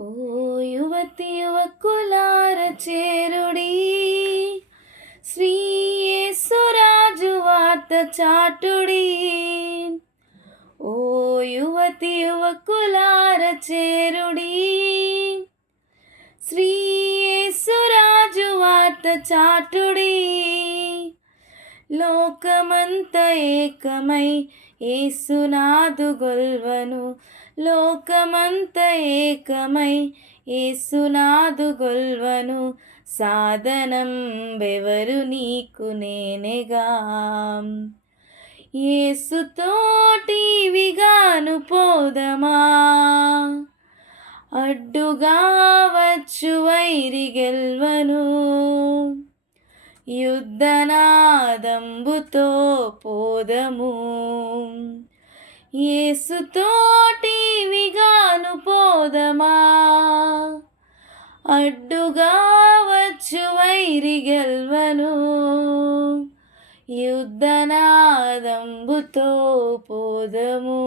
ఓ యువతి యువకులార చేరుడి, శ్రీ యేసురాజు వార్త చాటుడి. ఓ యువతి యువకులార చేరుడి, శ్రీ యేసురాజు వార్త చాటుడి. లోకమంత ఏకమై యేసునాథు గొల్వను, లోకమంత ఏకమై యేసునాథు గొల్వను. సాధనం బెవరు నీకు నేనెగా, యేసుతోటి విగాను పోదమా. అడ్డుగా వచ్చు వైరి గెల్వను, యుద్ధనాదంబుతో పోదము. యేసుతోటి విగాను పోదమా. అడ్డుగా వచ్చు వైరి గెల్వను, యుద్ధనాదంబుతో పోదము.